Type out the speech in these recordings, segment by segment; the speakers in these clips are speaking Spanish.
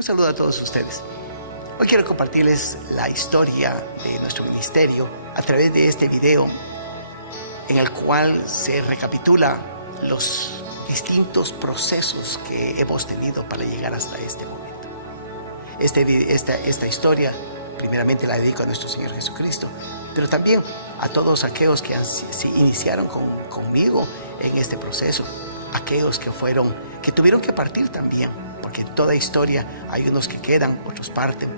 Un saludo a todos ustedes. Hoy quiero compartirles la historia de nuestro ministerio a través de este video en el cual se recapitula los distintos procesos que hemos tenido para llegar hasta este momento. Esta historia primeramente la dedico a nuestro Señor Jesucristo, pero también a todos aquellos que iniciaron conmigo en este proceso, aquellos que tuvieron que partir también, porque en toda historia hay unos que quedan, otros parten,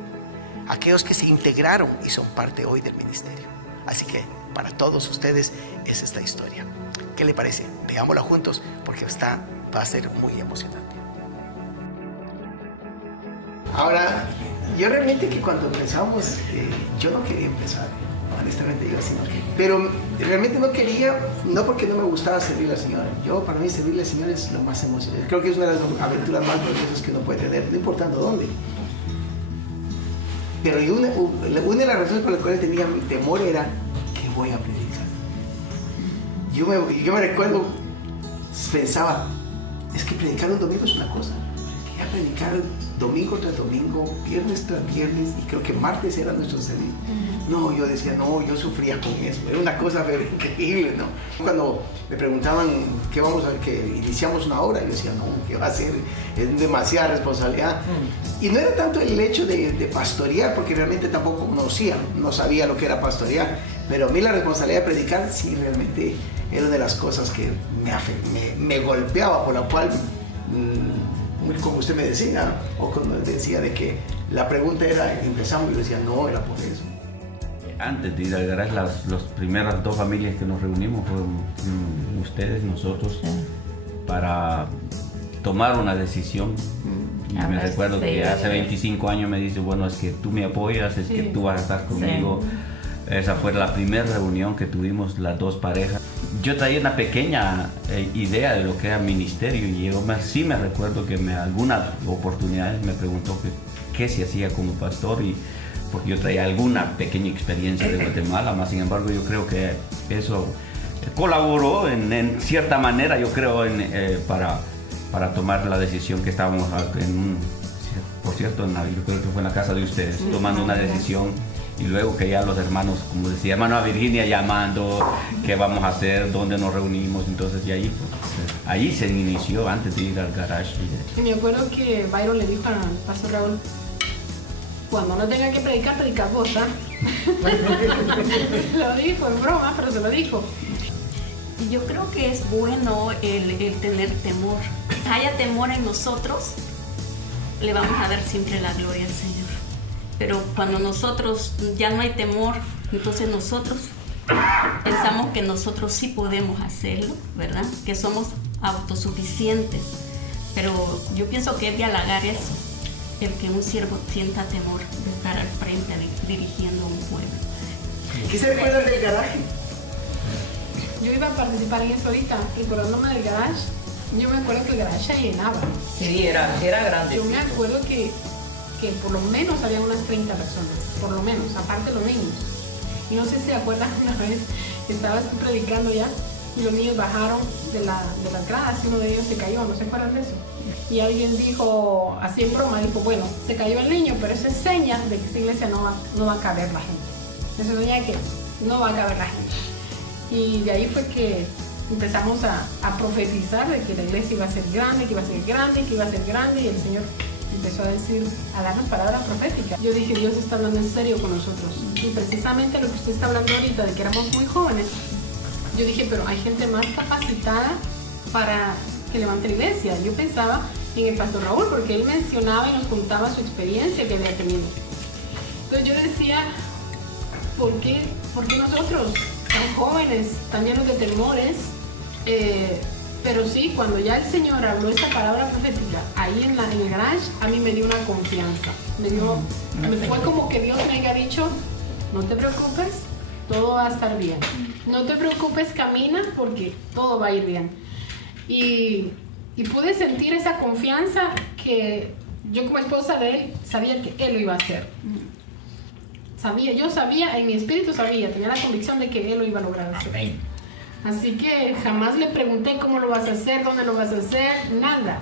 aquellos que se integraron y son parte hoy del ministerio. Así que para todos ustedes es esta historia. ¿Qué le parece? Veámosla juntos porque va a ser muy emocionante. Ahora, yo realmente que cuando empezamos, yo no quería empezar, honestamente yo así no quería. Pero realmente no quería, no porque no me gustaba servir a la Señora. Para mí servir a la Señora es lo más emocionante. Creo que es una de las aventuras más gloriosas que uno puede tener, no importando dónde. Pero una de las razones por las cuales tenía mi temor era que voy a predicar. Yo me recuerdo, pensaba, es que predicar un domingo es una cosa, pero es que ya predicar domingo tras domingo, viernes tras viernes, y creo que martes era nuestro servicio. No, yo decía, no, yo sufría con eso, era una cosa increíble, ¿no? Cuando me preguntaban qué vamos a ver, que iniciamos una obra, yo decía, no, ¿qué va a ser? Es demasiada responsabilidad. Y no era tanto el hecho de pastorear, porque realmente tampoco no sabía lo que era pastorear, pero a mí la responsabilidad de predicar sí realmente era una de las cosas que me golpeaba, por la cual, como usted me decía, o cuando decía de que la pregunta era, empezamos, y yo decía, no, era por eso. Antes de ir al garage, las primeras dos familias que nos reunimos fueron ustedes, nosotros, para tomar una decisión. Y me recuerdo que hace 25 años me dice, bueno, es que tú me apoyas, es que tú vas a estar conmigo. Esa fue la primera reunión que tuvimos las dos parejas. Yo traía una pequeña idea de lo que era ministerio, y yo sí me recuerdo que algunas oportunidades me preguntó qué se hacía como pastor, porque yo traía alguna pequeña experiencia de Guatemala, más sin embargo yo creo que eso colaboró en cierta manera, yo creo, para tomar la decisión que estábamos por cierto, yo creo que fue en la casa de ustedes, tomando una decisión. Y luego que ya los hermanos, como decía hermano Virginia, llamando, qué vamos a hacer, dónde nos reunimos, entonces y ahí se inició antes de ir al garage. Y me acuerdo que Byron le dijo al pastor Raúl, cuando no tenga que predicar, predica vos, ¿ah? Lo dijo en broma, pero se lo dijo. Yo creo que es bueno el tener temor. Haya temor en nosotros, le vamos a dar siempre la gloria al Señor. Pero cuando nosotros ya no hay temor, entonces nosotros pensamos que nosotros sí podemos hacerlo, ¿verdad? Que somos autosuficientes. Pero yo pienso que es de halagar eso, el que un siervo sienta temor de estar al frente dirigiendo a un pueblo. ¿Qué se recuerda del garaje? Yo iba a participar en eso ahorita, recordándome del garage. Yo me acuerdo que el garage se llenaba. Sí, era grande. Yo me acuerdo que por lo menos había unas 30 personas, por lo menos, aparte los niños. Y no sé si se acuerdan, una vez que estabas tú predicando ya y los niños bajaron de las gradas y uno de ellos se cayó, ¿no se acuerdan de eso? Y alguien dijo, así en broma, dijo, bueno, se cayó el niño, pero eso es seña de que esta iglesia no va a caber la gente. Eso es seña de que no va a caber la gente. Y de ahí fue que empezamos a profetizar de que la iglesia iba a ser grande, que iba a ser grande, que iba a ser grande, y el Señor empezó a darnos palabras proféticas. Yo dije, Dios está hablando en serio con nosotros. Y precisamente lo que usted está hablando ahorita, de que éramos muy jóvenes, yo dije, pero hay gente más capacitada para que levante la iglesia. Yo pensaba en el pastor Raúl, porque él mencionaba y nos contaba su experiencia que había tenido. Entonces yo decía, ¿por qué nosotros, tan jóvenes, tan llenos de temores? Pero sí, cuando ya el Señor habló esa palabra profética ahí en el garage, a mí me dio una confianza. Fue como que Dios me haya dicho, no te preocupes, todo va a estar bien. No te preocupes, camina porque todo va a ir bien. Y pude sentir esa confianza que yo como esposa de él sabía que él lo iba a hacer. Yo sabía, en mi espíritu tenía la convicción de que él lo iba a lograr hacer. Amén. Así que jamás le pregunté cómo lo vas a hacer, dónde lo vas a hacer, nada.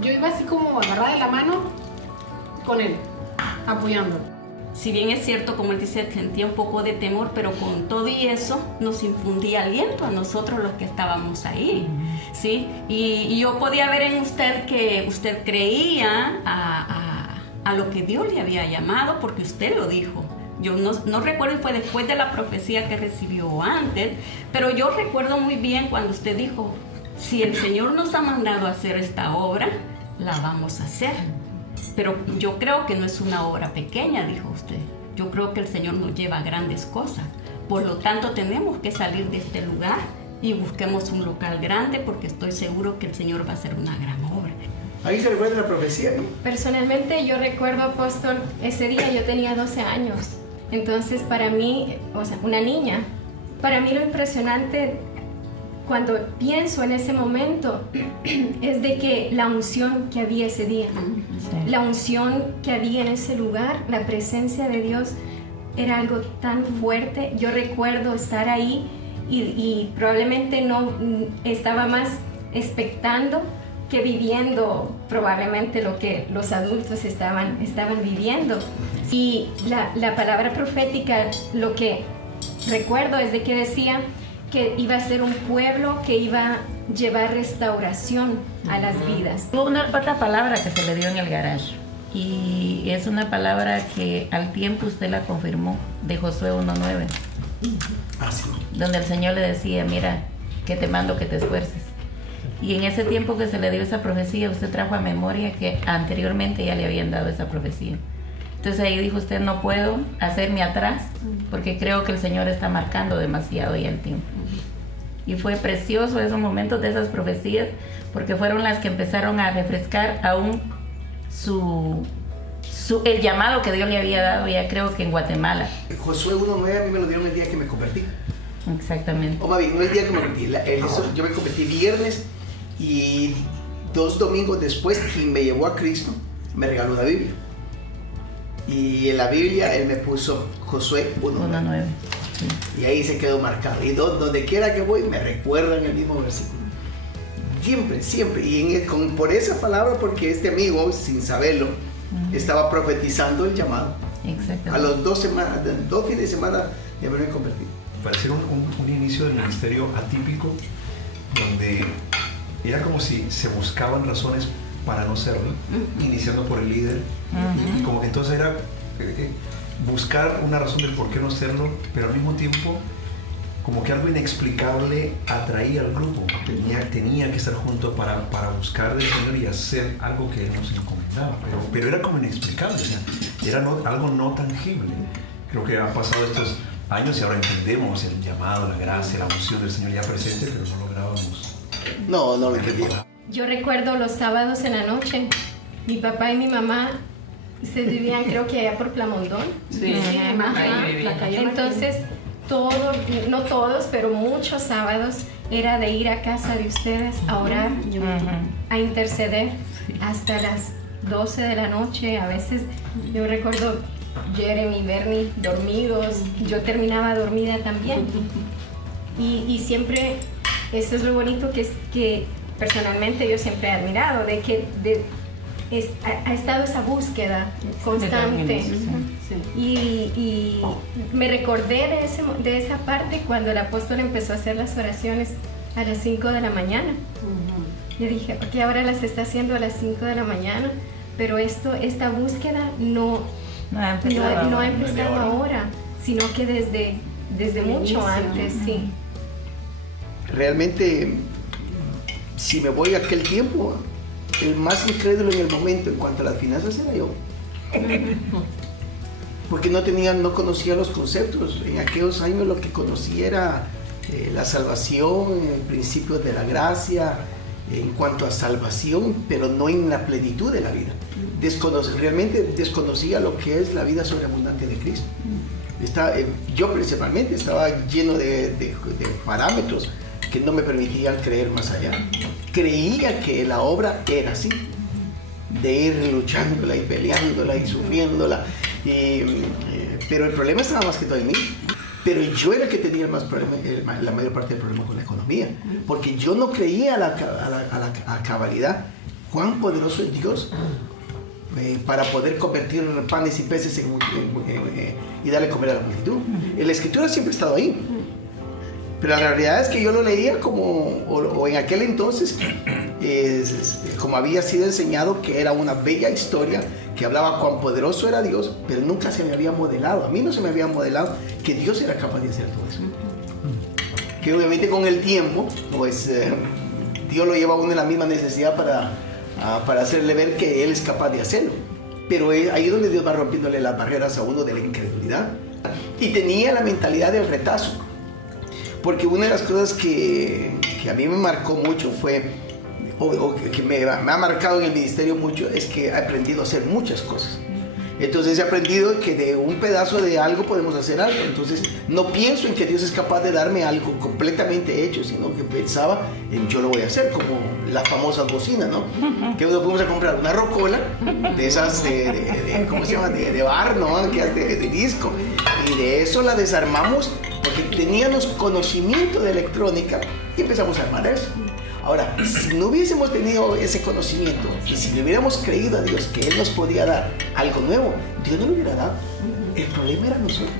Yo iba así como agarrada de la mano con él, apoyándolo. Si bien es cierto, como él dice, sentía un poco de temor, pero con todo y eso nos infundía aliento a nosotros los que estábamos ahí, ¿sí? Y yo podía ver en usted que usted creía a lo que Dios le había llamado, porque usted lo dijo. Yo no recuerdo si fue después de la profecía que recibió o antes, pero yo recuerdo muy bien cuando usted dijo, si el Señor nos ha mandado a hacer esta obra, la vamos a hacer. Pero yo creo que no es una obra pequeña, dijo usted. Yo creo que el Señor nos lleva a grandes cosas. Por lo tanto, tenemos que salir de este lugar y busquemos un local grande, porque estoy seguro que el Señor va a hacer una gran obra. ¿Ahí se recuerda la profecía? Personalmente yo recuerdo, apóstol, ese día yo tenía 12 años. Entonces para mí, o sea, una niña, para mí lo impresionante cuando pienso en ese momento es de que la unción que había ese día, la unción que había en ese lugar, la presencia de Dios era algo tan fuerte. Yo recuerdo estar ahí y probablemente no estaba más expectando que viviendo probablemente lo que los adultos estaban viviendo. Y la palabra profética, lo que recuerdo es de que decía que iba a ser un pueblo que iba a llevar restauración a las vidas. Hubo otra palabra que se le dio en el garage, y es una palabra que al tiempo usted la confirmó, de Josué 1:9, donde el Señor le decía, mira, que te mando que te esfuerces. Y en ese tiempo que se le dio esa profecía, usted trajo a memoria que anteriormente ya le habían dado esa profecía. Entonces ahí dijo usted, no puedo hacerme atrás, porque creo que el Señor está marcando demasiado ya el tiempo. Y fue precioso esos momentos de esas profecías, porque fueron las que empezaron a refrescar aún el llamado que Dios le había dado, ya creo que en Guatemala. Josué 1:9 a mí me lo dieron el día que me convertí. Exactamente. O más bien, no el día que me convertí, yo me convertí viernes, y 2 domingos después, quien me llevó a Cristo me regaló una Biblia. Y en la Biblia él me puso Josué 1:9. Sí. Y ahí se quedó marcado. Y donde quiera que voy me recuerdan el mismo versículo. Siempre, siempre. Y por esa palabra, porque este amigo, sin saberlo, estaba profetizando el llamado. Exactamente. A los 2 fines de semana de haberme convertido. Parecía un inicio del ministerio atípico, donde era como si se buscaban razones para no serlo, iniciando por el líder, y como que entonces era buscar una razón del por qué no serlo, pero al mismo tiempo como que algo inexplicable atraía al grupo. Tenía que estar juntos para buscar del Señor y hacer algo que Él nos encomendaba, pero era como inexplicable, o sea, era algo no tangible. Creo que han pasado estos años y ahora entendemos el llamado, la gracia, la unción del Señor ya presente, pero no lográbamos. No lo entendía. Yo recuerdo los sábados en la noche, mi papá y mi mamá se vivían, creo que allá por Plamondón. Sí, La calle. Entonces, no todos, pero muchos sábados era de ir a casa de ustedes a orar, a interceder hasta las 12 de la noche. A veces yo recuerdo Jeremy, Bernie dormidos, yo terminaba dormida también. Y siempre, esto es lo bonito que personalmente yo siempre he admirado, de que ha estado esa búsqueda constante. Y me recordé de esa parte cuando el apóstol empezó a hacer las oraciones a las 5 de la mañana. Yo dije, ok, ahora las está haciendo a las 5 de la mañana, pero esta búsqueda no ha empezado ahora, sino que desde mucho antes, sí. Realmente, si me voy a aquel tiempo, el más incrédulo en el momento en cuanto a las finanzas era yo. Porque no conocía los conceptos. En aquellos años lo que conocía era la salvación, el principio de la gracia, en cuanto a salvación, pero no en la plenitud de la vida. Realmente desconocía lo que es la vida sobreabundante de Cristo. Yo principalmente estaba lleno de parámetros que no me permitían creer más allá. Creía que la obra era así, de ir luchándola y peleándola y sufriéndola, pero el problema estaba más que todo en mí. Pero yo era el que tenía la mayor parte del problema con la economía, porque yo no creía a cabalidad cuán poderoso es Dios para poder convertir panes y peces y darle comer a la multitud. La escritura siempre ha estado ahí. Pero la realidad es que yo lo leía o en aquel entonces, como había sido enseñado, que era una bella historia, que hablaba cuán poderoso era Dios, pero nunca se me había modelado. A mí no se me había modelado que Dios era capaz de hacer todo eso. Que obviamente con el tiempo, pues Dios lo lleva a uno en la misma necesidad para hacerle ver que Él es capaz de hacerlo. Pero ahí es donde Dios va rompiéndole las barreras a uno de la incredulidad. Y tenía la mentalidad del retazo. Porque una de las cosas que a mí me marcó mucho fue, o que me ha marcado en el ministerio mucho, es que he aprendido a hacer muchas cosas. Entonces he aprendido que de un pedazo de algo podemos hacer algo. Entonces no pienso en que Dios es capaz de darme algo completamente hecho, sino que pensaba en yo lo voy a hacer, como las famosas bocinas, ¿no? Que uno fuimos a comprar una rocola de esas ¿cómo se llama? De bar, ¿no? Que es de disco. Y de eso la desarmamos porque teníamos conocimiento de electrónica y empezamos a armar eso. Ahora, si no hubiésemos tenido ese conocimiento y si le hubiéramos creído a Dios que Él nos podía dar algo nuevo, Dios no lo hubiera dado. El problema era nosotros.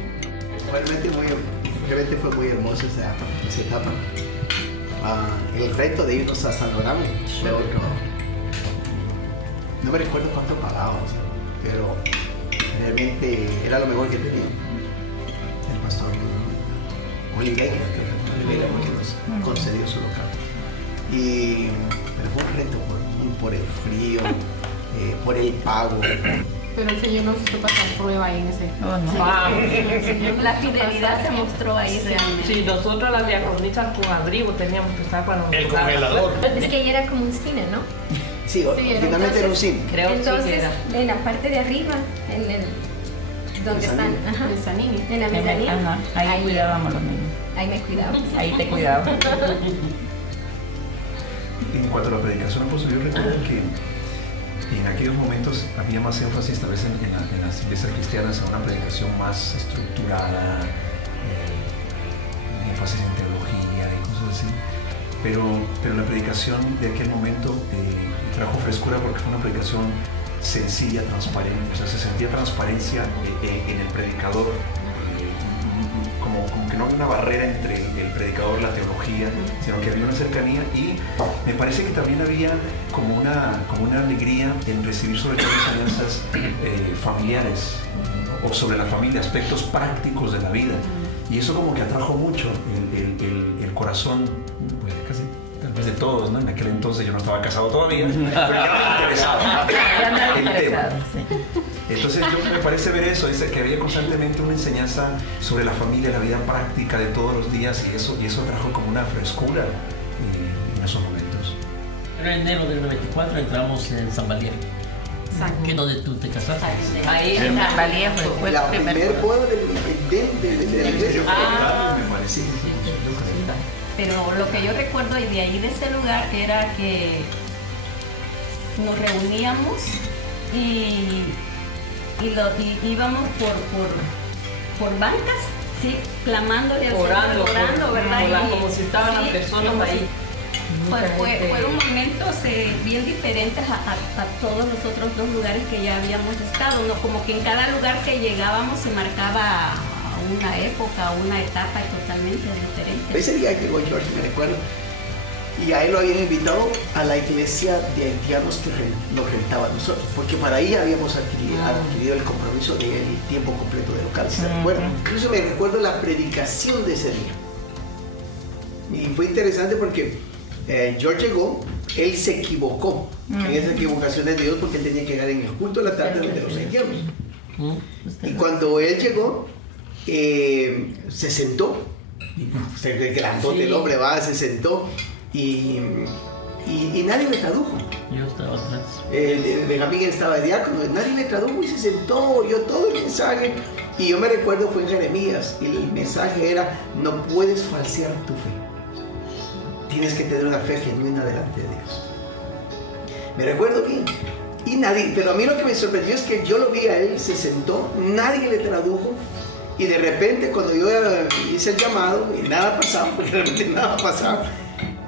Realmente fue muy hermosa esa etapa. El reto de irnos a San Lorenzo fue otro. No me recuerdo cuánto pagábamos, pero realmente era lo mejor que tenía. El pastor Oliveira, porque nos concedió su local. Pero fue un reto por el frío, por el pago. Pero el Señor nos hizo pasar prueba ahí en ese. Oh, no. Wow. La fidelidad se mostró ahí realmente. Sí, nosotros las diaconisas con abrigo teníamos que estar para el congelador. Es que ahí era como un cine, ¿no? Sí, finalmente era un cine. Creo Entonces, sí que era. en la parte de arriba, donde están, ajá, en la mezanina, Ahí cuidábamos los niños. ahí me cuidaba. Ahí te cuidaba. En cuanto a la predicación, pues yo recuerdo que en aquellos momentos había más énfasis, tal vez en las iglesias cristianas, en una predicación más estructurada, énfasis en teología y cosas así. Pero la predicación de aquel momento trajo frescura porque fue una predicación sencilla, transparente. O sea, se sentía transparencia en el predicador. Como que no había una barrera entre el predicador y la teología, sino que había una cercanía, y me parece que también había como una alegría en recibir sobre todo enseñanzas familiares o sobre la familia, aspectos prácticos de la vida, y eso como que atrajo mucho el corazón, pues casi tal vez de todos, ¿no? En aquel entonces yo no estaba casado todavía, pero ya me interesaba el tema. Entonces me parece ver eso, dice que había constantemente una enseñanza sobre la familia, la vida práctica de todos los días, y eso trajo como una frescura en esos momentos. En enero del 94 entramos en San Valía. Exacto. ¿Que es donde tú te casaste? Ahí En está. San Valía fue La el primer primer pueblo. boda de la iglesia. Me parece, yo creo. Pero lo que yo recuerdo de ahí de ese lugar era que nos reuníamos y íbamos por bancas, sí, clamándole al Orando, Señor, orando, ¿verdad? orando, como si estaban las sí, personas ahí. Fueron momentos bien diferentes a todos los otros dos lugares que ya habíamos estado, ¿no? Como que en cada lugar que llegábamos se marcaba una época, una etapa totalmente diferente. Ese día llegó George, me recuerdo, y a él lo habían invitado a la iglesia de haitianos que nos rentaba a nosotros, porque para ahí habíamos adquirido el compromiso del tiempo completo de local. Bueno, incluso me recuerdo la predicación de ese día. Y fue interesante porque George llegó, él se equivocó en esa equivocación de Dios, porque él tenía que llegar en el culto de la tarde de los haitianos. Y cuando él llegó, se sentó, el grandote el hombre se sentó, y nadie me tradujo. Yo estaba atrás. Benjamín estaba de diácono, nadie me tradujo y se sentó, oyó todo el mensaje. Y yo me recuerdo, fue en Jeremías, y el mensaje era: no puedes falsear tu fe, tienes que tener una fe genuina delante de Dios. Me recuerdo bien. Y nadie, pero a mí lo que me sorprendió es que yo lo vi a él, se sentó, nadie le tradujo, y de repente cuando yo hice el llamado y nada pasaba, porque realmente nada pasaba,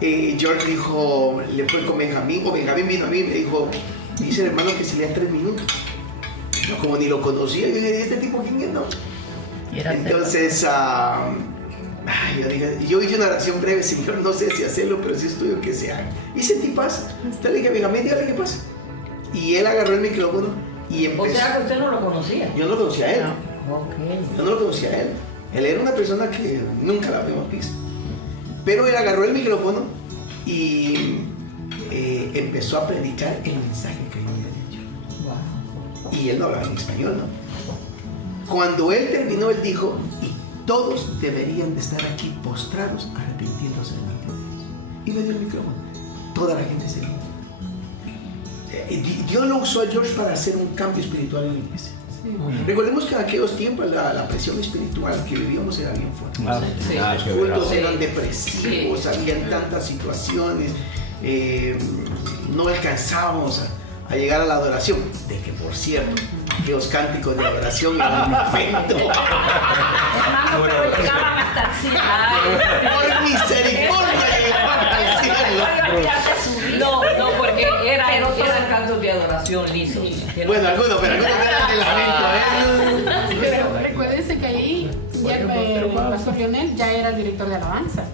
George dijo, le fue con Benjamín, o Benjamín vino a mí y me dijo: Dice el hermano que se leía 3 minutos. Yo como ni lo conocía, yo dije, ¿este tipo quién es? No. Entonces, yo hice una oración breve, Señor, no sé si hacerlo, pero sí estudio que se haga. Y sentí paz. Entonces le dije, amiga, dígale qué pasa. Y él agarró el micrófono y empezó. O sea, que usted no lo conocía. Yo no lo conocía a él. Okay. Yo no lo conocía a él. Él era una persona que nunca la habíamos visto. Pero él agarró el micrófono y empezó a predicar el mensaje que yo había dicho. Wow. Y él no hablaba en español, ¿no? Cuando él terminó, él dijo, y todos deberían de estar aquí postrados, arrepintiéndose delante de Dios. Y me dio el micrófono. Toda la gente se vio. Dios lo usó a George para hacer un cambio espiritual en la iglesia. Recordemos que en aquellos tiempos la presión espiritual que vivíamos era bien fuerte. Los cultos eran depresivos, habían tantas situaciones, no alcanzábamos a llegar a la adoración. De que, por cierto, aquellos cánticos de adoración eran perfectos. Por misericordia llegaban al cielo. No, porque eran cantos de adoración lisos. Bueno, algunos eran de lamento. Pero recuérdense que ahí ya el pastor Lionel ya era el director de alabanza.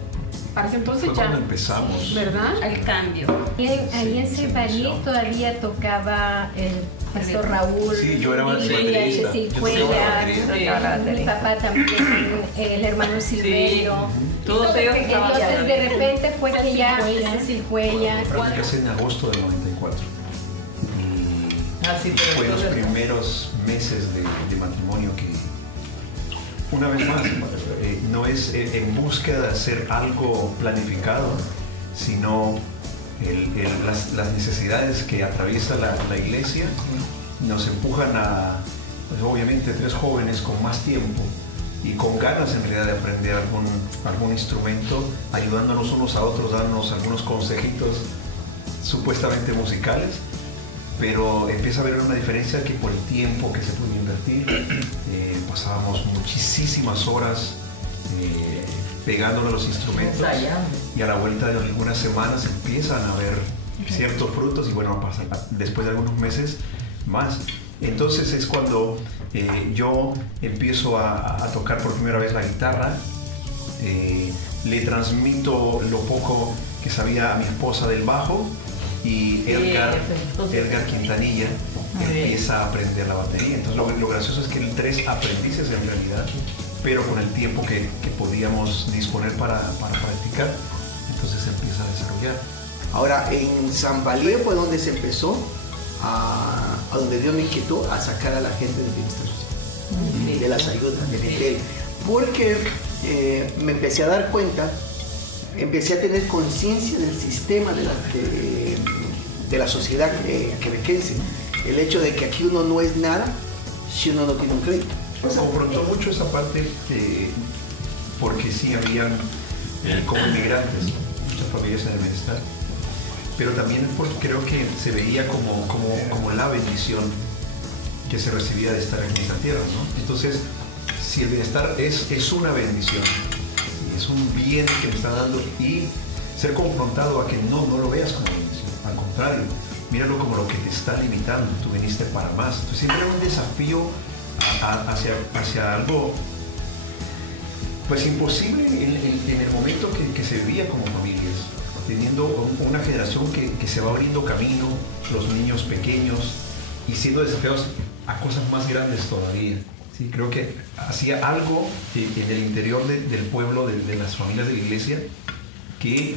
Para ese entonces fue ya cuando empezamos. ¿Verdad? El cambio. Ahí en Cebarí todavía tocaba el pastor Raúl. Sí, yo era baterista. Mi papá también, el hermano Silverio. Todos ellos estaban. Entonces de repente fue que ya Cecil Cuellar. Prácticamente en agosto del 94. Y fue los primeros meses de matrimonio que, una vez más, no es en búsqueda de hacer algo planificado, sino las necesidades que atraviesa la iglesia nos empujan a, pues, obviamente, 3 jóvenes con más tiempo y con ganas en realidad de aprender algún instrumento, ayudándonos unos a otros, dándonos algunos consejitos supuestamente musicales, pero empieza a haber una diferencia que por el tiempo que se puede invertir, pasábamos muchísimas horas pegándole a los instrumentos y a la vuelta de algunas semanas empiezan a haber ciertos frutos y bueno, pasa después de algunos meses más. Entonces es cuando yo empiezo a tocar por primera vez la guitarra, le transmito lo poco que sabía a mi esposa del bajo y Edgar Quintanilla empieza a aprender la batería. Entonces lo gracioso es que 3 aprendices en realidad, pero con el tiempo que podíamos disponer para practicar, entonces se empieza a desarrollar. Ahora en San Valía fue donde se empezó a donde Dios me inquietó a sacar a la gente del bienestar social, de las ayudas, del hotel, porque me empecé a dar cuenta, empecé a tener conciencia del sistema de la sociedad quebequense, el hecho de que aquí uno no es nada si uno no tiene un crédito. Pues confrontó mucho esa parte porque sí habían como inmigrantes, muchas familias en el bienestar, pero también porque creo que se veía como la bendición que se recibía de estar en esta tierra, ¿no? Entonces, si el bienestar es una bendición, es un bien que me está dando, y ser confrontado a que no lo veas como bendición, al contrario, míralo como lo que te está limitando, tú viniste para más. Entonces siempre era un desafío hacia algo pues imposible en el momento que se vivía como familias, teniendo una generación que se va abriendo camino, los niños pequeños, y siendo desafiados a cosas más grandes todavía. Sí, creo que hacía algo en el interior del pueblo, de las familias de la iglesia, que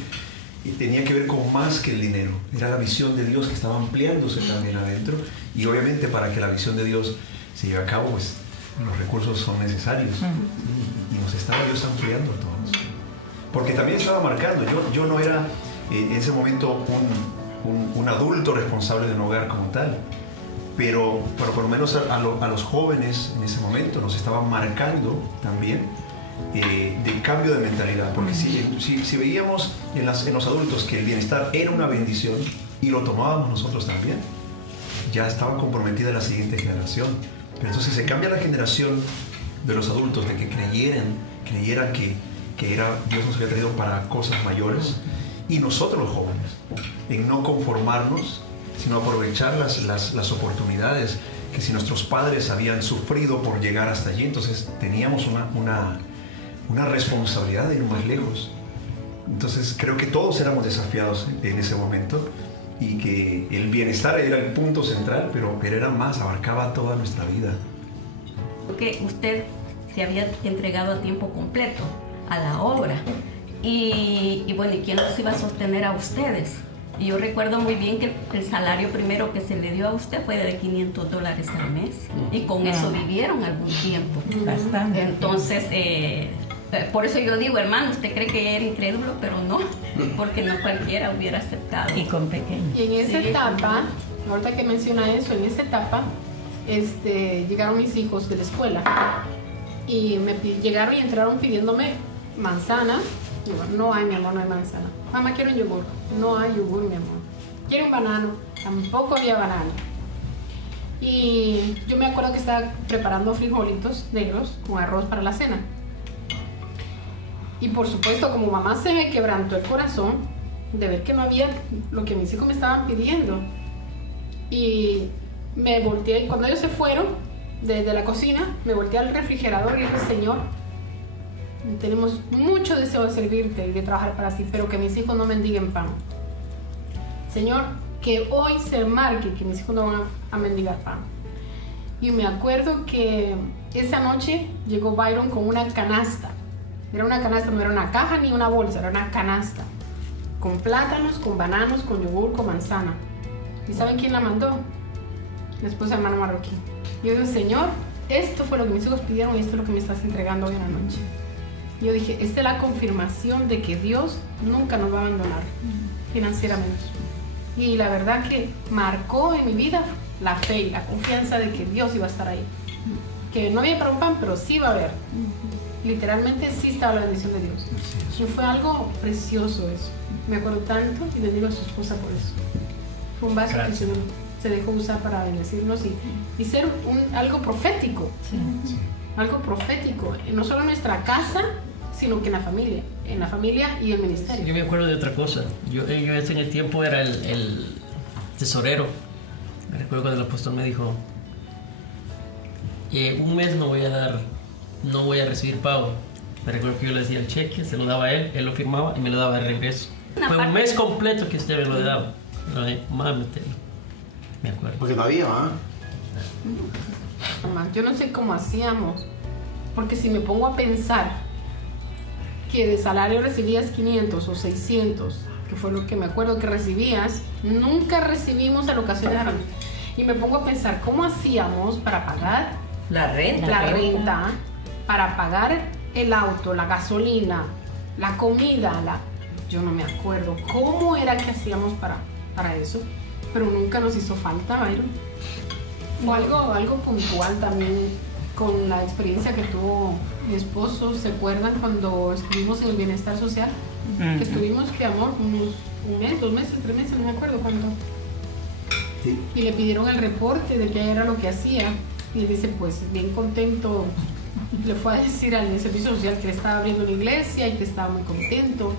tenía que ver con más que el dinero. Era la visión de Dios que estaba ampliándose también adentro, y obviamente para que la visión de Dios se lleve a cabo, pues los recursos son necesarios. Y nos estaba Dios ampliando a todos. Porque también estaba marcando, yo no era en ese momento un adulto responsable de un hogar como tal, pero por lo menos a los jóvenes en ese momento nos estaban marcando también de cambio de mentalidad, porque si veíamos en los adultos que el bienestar era una bendición y lo tomábamos nosotros también, ya estaba comprometida la siguiente generación. Pero entonces se cambia la generación de los adultos, de que creyeran que Dios nos había traído para cosas mayores, y nosotros los jóvenes, en no conformarnos, sino aprovechar las oportunidades que si nuestros padres habían sufrido por llegar hasta allí, entonces teníamos una responsabilidad de ir más lejos. Entonces creo que todos éramos desafiados en ese momento y que el bienestar era el punto central, pero era más, abarcaba toda nuestra vida. Porque usted se había entregado a tiempo completo a la obra y bueno, ¿y quién los iba a sostener a ustedes? Y yo recuerdo muy bien que el salario primero que se le dio a usted fue de $500 al mes y con eso vivieron algún tiempo. Bastante. Entonces, por eso yo digo, hermano, usted cree que era incrédulo, pero no, porque no cualquiera hubiera aceptado. Y con pequeños. Y en esa etapa, ahorita que menciona eso, en esa etapa llegaron mis hijos de la escuela y llegaron y entraron pidiéndome manzana. Digo, no hay, mi amor, no hay manzana. Mamá, quiero un yogur. No hay yogur, mi amor. Quiero un banano. Tampoco había banano. Y yo me acuerdo que estaba preparando frijolitos negros con arroz para la cena. Y por supuesto, como mamá se me quebrantó el corazón de ver que no había lo que mis hijos me estaban pidiendo. Y me volteé, y cuando ellos se fueron de la cocina, me volteé al refrigerador y le dije, Señor, tenemos mucho deseo de servirte y de trabajar para ti, pero que mis hijos no mendiguen pan. Señor, que hoy se marque que mis hijos no van a mendigar pan. Y me acuerdo que esa noche llegó Byron con una canasta. Era una canasta, no era una caja ni una bolsa, era una canasta. Con plátanos, con bananos, con yogur, con manzana. ¿Y saben quién la mandó? Mi esposa, hermano marroquí. Y yo digo, Señor, esto fue lo que mis hijos pidieron y esto es lo que me estás entregando hoy en la noche. Yo dije, esta es la confirmación de que Dios nunca nos va a abandonar financieramente. Y la verdad que marcó en mi vida la fe y la confianza de que Dios iba a estar ahí. Que no había para un pan, pero sí iba a haber. Literalmente sí estaba la bendición de Dios. Y fue algo precioso eso. Me acuerdo tanto y le digo a su esposa por eso. Fue un vaso que el Señor se dejó usar para bendecirnos y ser algo profético. Sí. Algo profético, no solo en nuestra casa, sino que en la familia y el ministerio. Yo me acuerdo de otra cosa. Yo en el tiempo era el tesorero. Me recuerdo cuando el apóstol me dijo, un mes no voy a recibir pago. Me recuerdo que yo le decía el cheque, se lo daba a él lo firmaba y me lo daba de regreso. Fue un mes completo que usted me lo daba. Me acuerdo. Porque no había, ¿ah? Yo no sé cómo hacíamos, porque si me pongo a pensar que de salario recibías 500 o 600, que fue lo que me acuerdo que recibías, nunca recibimos alocaciones. Y me pongo a pensar cómo hacíamos para pagar la renta, para pagar el auto, la gasolina, la comida, yo no me acuerdo cómo era que hacíamos para eso, pero nunca nos hizo falta, Byron. Fue algo puntual también con la experiencia que tuvo mi esposo. ¿Se acuerdan cuando estuvimos en el bienestar social? Que estuvimos, ¿qué amor? Un mes, 2 meses, 3 meses, no me acuerdo cuánto. Sí. Y le pidieron el reporte de qué era lo que hacía. Y él dice, pues bien contento. Le fue a decir al servicio social que le estaba abriendo una iglesia y que estaba muy contento.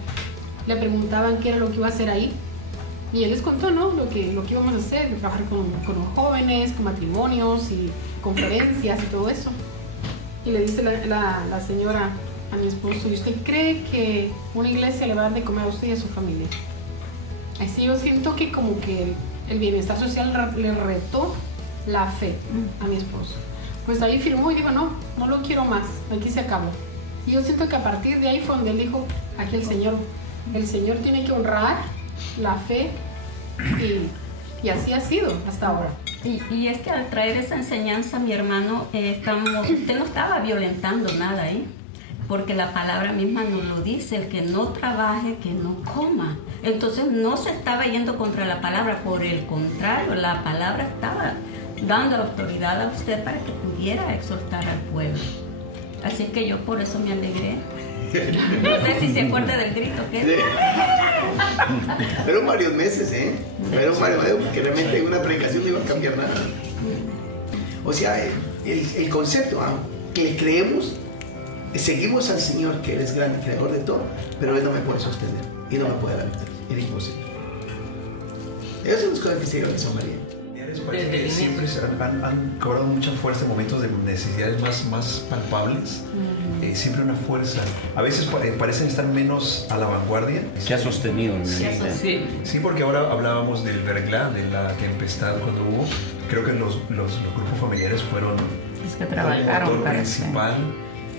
Le preguntaban qué era lo que iba a hacer ahí. Y él les contó, ¿no? Lo que íbamos a hacer, trabajar con los jóvenes, con matrimonios y conferencias y todo eso. Y le dice la señora a mi esposo, ¿y usted cree que una iglesia le va a dar de comer a usted y a su familia? Así yo siento que como que el bienestar social le retó la fe a mi esposo. Pues ahí firmó y dijo, no lo quiero más, aquí se acabó. Y yo siento que a partir de ahí fue donde él dijo, aquí el Señor tiene que honrar la fe y así ha sido hasta ahora. Y es que al traer esa enseñanza, mi hermano, usted no estaba violentando nada, porque la palabra misma nos lo dice, el que no trabaje, que no coma. Entonces no se estaba yendo contra la palabra, por el contrario, la palabra estaba dando la autoridad a usted para que pudiera exhortar al pueblo. Así que yo por eso me alegré. No sé si se acuerda del grito que es. Fueron varios meses, Fueron varios meses, porque realmente una predicación no iba a cambiar nada. O sea, el concepto, que le creemos, seguimos al Señor, que Él es grande, creador de todo, pero Él no me puede sostener y no me puede dar victoria. Es imposible. Eso es lo que hicieron en Somalia. Parece que siempre han cobrado mucha fuerza en momentos de necesidades más palpables. Siempre una fuerza. A veces parecen estar menos a la vanguardia. Se ha sostenido. Sí, porque ahora hablábamos del verglas, de la tempestad cuando hubo. Creo que los grupos familiares fueron el motor principal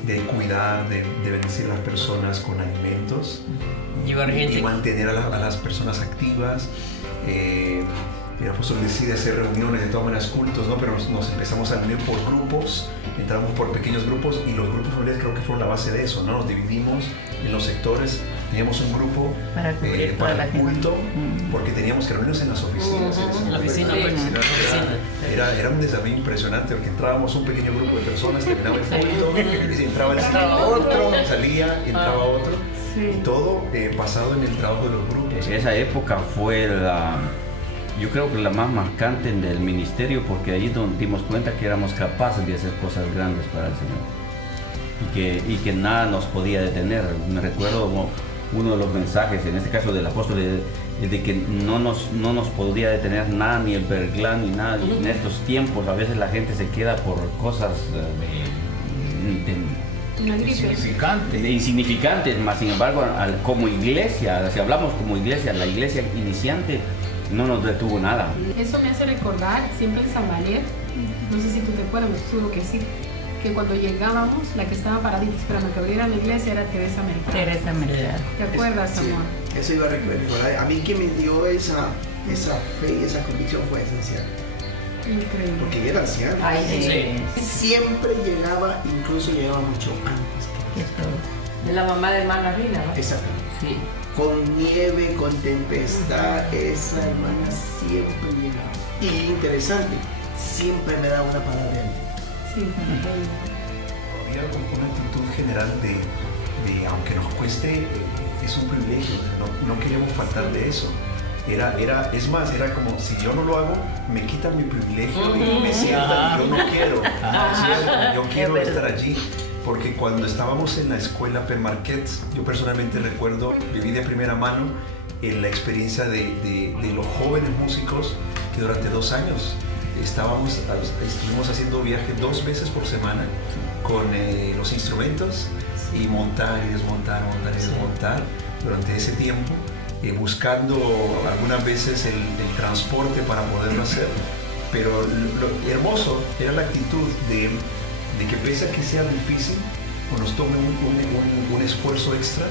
de cuidar, de bendecir a las personas con alimentos y mantener a las personas activas. El apóstol decide hacer reuniones, de todas maneras cultos, ¿no? Pero nos empezamos a unir por grupos, entramos por pequeños grupos y los grupos familiares creo que fueron la base de eso, ¿no? Nos dividimos en los sectores, teníamos un grupo para el culto, porque teníamos que reunirnos en las oficinas. En la oficina. Era un desafío impresionante porque entrábamos un pequeño grupo de personas, terminaba el culto, y entraba otro, salía, entraba otro, y todo basado en el trabajo de los grupos. Esa época fue yo creo que la más marcante del ministerio, porque ahí nos dimos cuenta que éramos capaces de hacer cosas grandes para el Señor y que nada nos podía detener. Me recuerdo uno de los mensajes, en este caso del apóstol, de que no nos podía detener nada, ni el verglas, ni nada. En estos tiempos a veces la gente se queda por cosas insignificantes, más sin embargo como iglesia, si hablamos como iglesia, la iglesia iniciante no nos detuvo nada. Eso me hace recordar siempre en San Valier, no sé si tú te acuerdas, me seguro que sí, que cuando llegábamos, la que estaba paradita esperando que abriera la iglesia era Teresa Mercado. ¿Te acuerdas, amor? Eso iba a recordar. A mí que me dio esa fe y esa convicción fue esencial. Increíble. Porque ella era anciana. Siempre llegaba, incluso llegaba mucho antes que de la mamá de hermana Rina, ¿no? Exactamente. Sí. Con nieve, con tempestad, esa hermana siempre llegaba. Y interesante, siempre me daba una palabra de ánimo. Sí, Había una actitud general de aunque nos cueste, es un privilegio, no queremos faltar de eso. Es más, era como si yo no lo hago, me quitan mi privilegio y me sientan, yo no quiero, yo quiero estar allí. Porque cuando estábamos en la escuela Permarquet, yo personalmente recuerdo, viví de primera mano la experiencia de los jóvenes músicos que durante 2 años estuvimos haciendo viajes 2 veces por semana con los instrumentos y montar y desmontar durante ese tiempo, buscando algunas veces el transporte para poderlo hacer. Pero lo hermoso era la actitud de que pese a que sea difícil o nos tome un esfuerzo extra,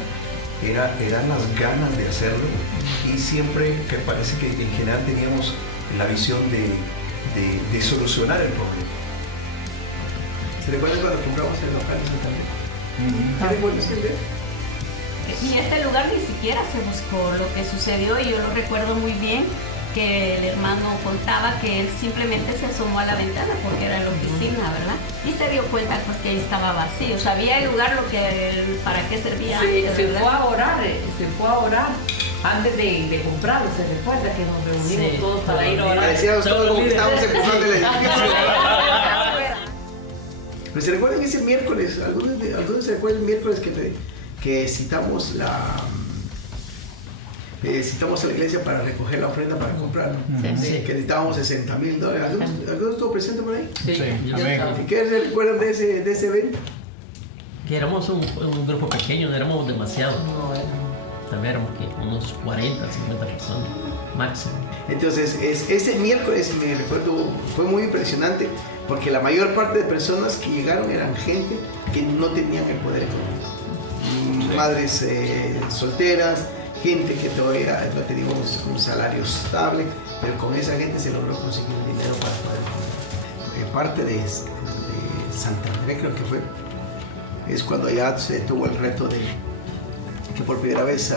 eran las ganas de hacerlo, y siempre que parece que en general teníamos la visión de solucionar el problema. ¿Se recuerdan cuando compramos el local también? ¿Qué recuerdas que Y este lugar ni siquiera se buscó. Lo que sucedió, y yo lo recuerdo muy bien, que el hermano contaba que él simplemente se asomó a la ventana porque era la oficina, ¿verdad? Y se dio cuenta pues, que estaba vacío. Sabía el lugar para qué servía antes, se fue a orar antes de comprarlo. Se recuerda que nos reunimos todos para ir a orar. Parecíamos todos como que estábamos empezando el edificio. Pero se recuerdan ese miércoles, algunos se recuerdan el miércoles que citamos a la iglesia para recoger la ofrenda para comprarlo. Que necesitábamos $60,000. ¿Alguno estuvo presente por ahí? Sí. ¿Y qué se recuerdan de ese evento? Que éramos un grupo pequeño, no éramos demasiados. También éramos unos 40, 50 personas máximo. Entonces, ese miércoles, me recuerdo, fue muy impresionante porque la mayor parte de personas que llegaron eran gente que no tenían el poder económico. Madres solteras, gente que todavía no teníamos un salario estable, pero con esa gente se logró conseguir dinero para poder comer. Parte de Santander, creo que fue, es cuando ya se tuvo el reto de que por primera vez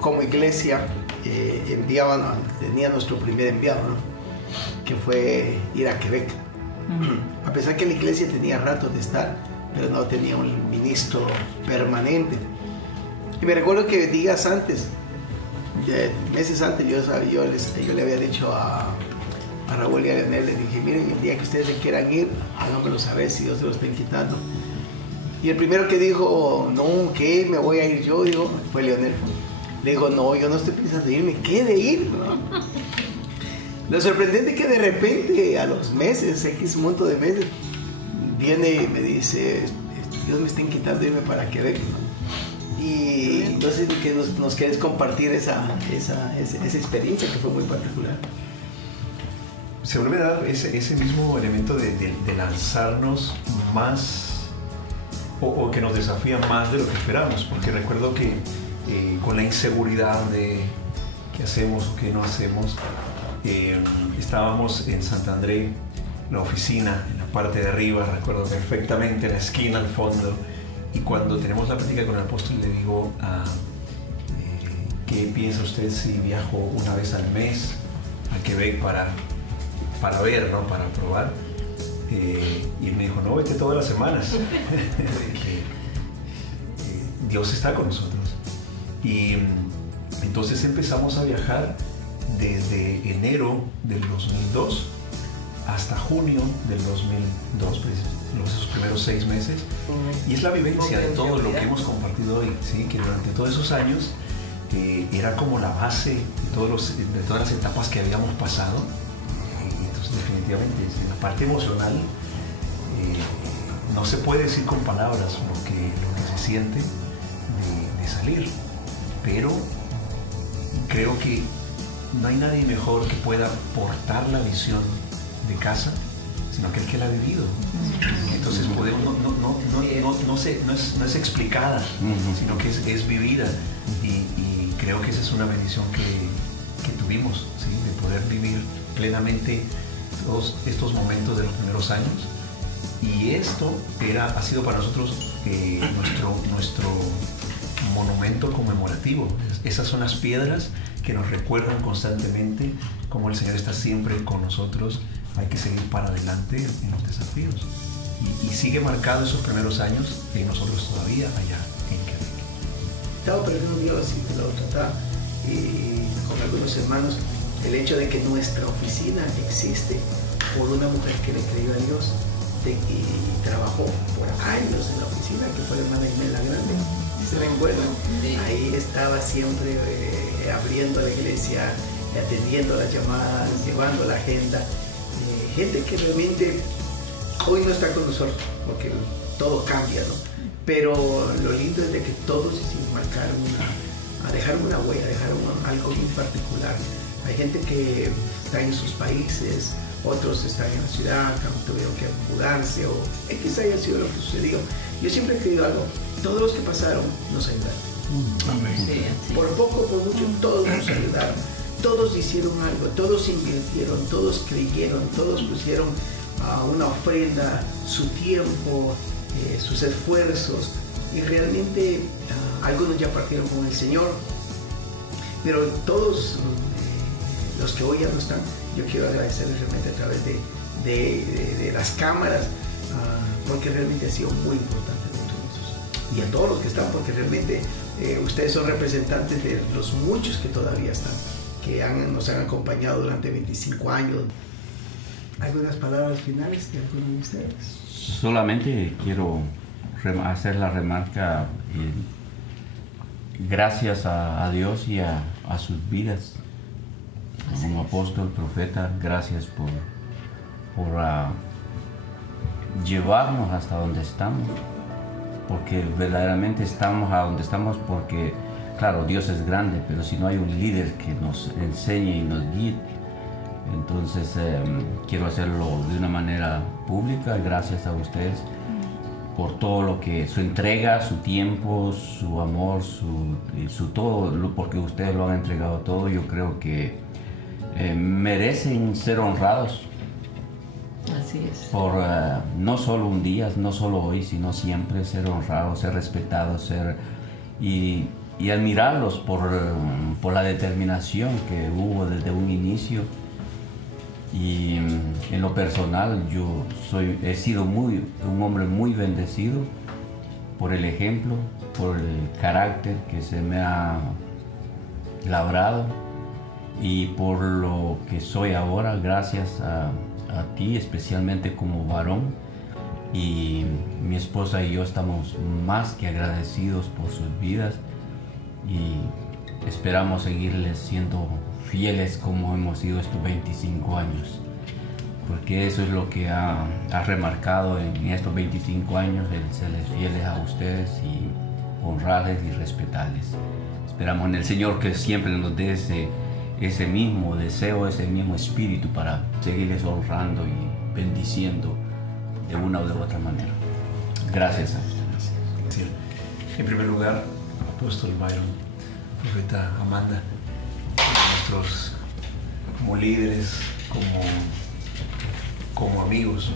como iglesia tenía nuestro primer enviado, ¿no? Que fue ir a Quebec. A pesar que la iglesia tenía ratos de estar, pero no tenía un ministro permanente. Y me recuerdo que días antes, meses antes, yo le había dicho a Raúl y a Leonel, le dije, miren, el día que ustedes se quieran ir, háganmelo saber si Dios se lo estén quitando. Y el primero que dijo, no, ¿qué? Me voy a ir yo, fue Leonel. Le digo, no, yo no estoy pensando irme, ¿qué de ir? ¿No? Lo sorprendente es que de repente, a los meses, X monto de meses, viene y me dice, Dios me está inquietando irme para Quebec, ¿no? Y entonces que nos querés compartir esa experiencia que fue muy particular. Se vuelve a dar ese mismo elemento de lanzarnos más o que nos desafía más de lo que esperamos, porque recuerdo que con la inseguridad de qué hacemos o qué no hacemos, estábamos en Sant André, la oficina, en la parte de arriba, recuerdo perfectamente, en la esquina al fondo, y cuando tenemos la plática con el apóstol le digo, ¿qué piensa usted si viajo una vez al mes a Quebec para ver, ¿no? Para probar? Y él me dijo, no, vete todas las semanas. Que Dios está con nosotros. Y entonces empezamos a viajar desde enero del 2002 hasta junio del 2002, pues, esos primeros 6 meses. Y es la vivencia de todo lo que hemos compartido hoy, ¿sí? Que durante todos esos años era como la base de todas las etapas que habíamos pasado. Entonces definitivamente en la parte emocional no se puede decir con palabras lo que se siente de salir, pero creo que no hay nadie mejor que pueda portar la visión de casa, sino aquel que la ha vivido. Entonces podemos, no es explicada, sino que es vivida, y creo que esa es una bendición que tuvimos, ¿sí? De poder vivir plenamente todos estos momentos de los primeros años. Y esto ha sido para nosotros nuestro monumento conmemorativo. Esas son las piedras que nos recuerdan constantemente cómo el Señor está siempre con nosotros. Hay que seguir para adelante en los desafíos. Y sigue marcado esos primeros años en nosotros todavía allá en Quebec. Estaba perdiendo Dios y te lo trataba con algunos hermanos, el hecho de que nuestra oficina existe por una mujer que le creyó a Dios y trabajó por años en la oficina, que fue la hermana Inela Grande. ¿Se recuerdan? Ahí estaba siempre abriendo la iglesia, atendiendo las llamadas, llevando la agenda. Gente que realmente hoy no está con nosotros, porque todo cambia, ¿no? Pero lo lindo es de que todos hicimos dejar una huella, dejar algo bien particular. Hay gente que está en sus países, otros están en la ciudad, tuvieron que mudarse, o X haya sido lo que sucedió. Yo siempre he creído algo, todos los que pasaron nos ayudaron. Sí. Por poco, por mucho, todos nos ayudaron. Todos hicieron algo, todos invirtieron, todos creyeron, todos pusieron una ofrenda, su tiempo, sus esfuerzos, y realmente algunos ya partieron con el Señor, pero todos los que hoy ya no están, yo quiero agradecerles realmente a través de las cámaras, porque realmente ha sido muy importante dentro de nosotros. Y a todos los que están, porque realmente ustedes son representantes de los muchos que todavía están, que nos han acompañado durante 25 años. ¿Algunas palabras finales de alguno de ustedes? Solamente quiero hacer la remarca, gracias a Dios y a sus vidas. Como apóstol, profeta, gracias por llevarnos hasta donde estamos, porque verdaderamente estamos a donde estamos porque, claro, Dios es grande, pero si no hay un líder que nos enseñe y nos guíe, entonces quiero hacerlo de una manera pública. Gracias a ustedes por todo lo que, su entrega, su tiempo, su amor, su todo, porque ustedes lo han entregado todo. Yo creo que merecen ser honrados. Así es. Por no solo un día, no solo hoy, sino siempre ser honrados, ser respetados, y admirarlos por la determinación que hubo desde un inicio. Y en lo personal yo he sido un hombre muy bendecido por el ejemplo, por el carácter que se me ha labrado, y por lo que soy ahora gracias a ti, especialmente como varón. Y mi esposa y yo estamos más que agradecidos por sus vidas, y esperamos seguirles siendo fieles como hemos sido estos 25 años. Porque eso es lo que ha remarcado en estos 25 años, el serles fieles a ustedes y honrarles y respetarles. Esperamos en el Señor que siempre nos dé ese mismo deseo, ese mismo espíritu para seguirles honrando y bendiciendo de una u de otra manera. Gracias a ustedes. Sí. En primer lugar, apóstol Byron, profeta Amanda, nosotros como líderes, como amigos,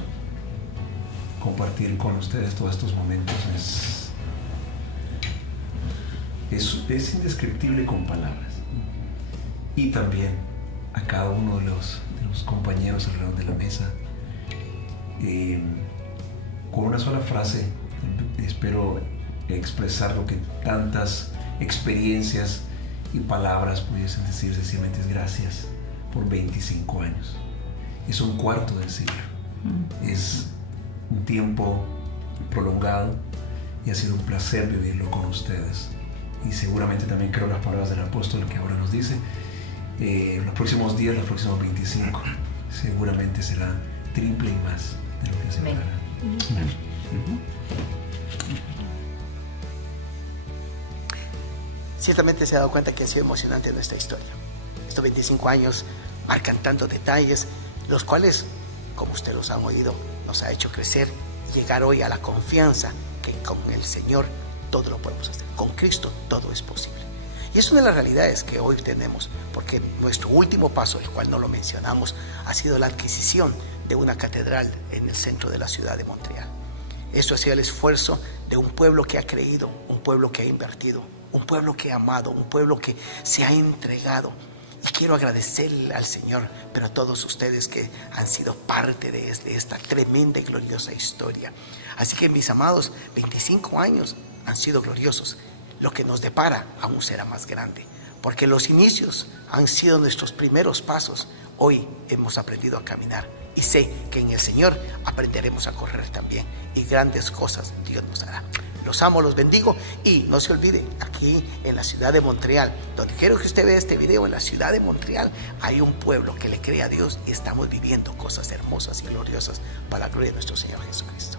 compartir con ustedes todos estos momentos es indescriptible con palabras. Y también a cada uno de los compañeros alrededor de la mesa, con una sola frase espero expresar lo que tantas experiencias y palabras pudiesen decir. Sencillamente es gracias por 25 años. Es un cuarto del siglo. Es un tiempo prolongado y ha sido un placer vivirlo con ustedes. Y seguramente también creo las palabras del apóstol que ahora nos dice, los próximos días, los próximos 25, seguramente será triple y más de lo que se pagará. Ciertamente se ha dado cuenta que ha sido emocionante nuestra historia. Estos 25 años marcan tantos detalles, los cuales, como ustedes los han oído, nos ha hecho crecer y llegar hoy a la confianza que con el Señor todo lo podemos hacer. Con Cristo todo es posible. Y es una de las realidades que hoy tenemos, porque nuestro último paso, el cual no lo mencionamos, ha sido la adquisición de una catedral en el centro de la ciudad de Montreal. Esto ha sido el esfuerzo de un pueblo que ha creído, un pueblo que ha invertido, un pueblo que ha amado, un pueblo que se ha entregado. Y quiero agradecerle al Señor, pero a todos ustedes que han sido parte de esta tremenda y gloriosa historia. Así que, mis amados, 25 años han sido gloriosos. Lo que nos depara aún será más grande, porque los inicios han sido nuestros primeros pasos. Hoy hemos aprendido a caminar y sé que en el Señor aprenderemos a correr también, y grandes cosas Dios nos hará. Los amo, los bendigo, y no se olviden, aquí en la ciudad de Montreal, donde quiero que usted vea este video, en la ciudad de Montreal hay un pueblo que le cree a Dios y estamos viviendo cosas hermosas y gloriosas para la gloria de nuestro Señor Jesucristo.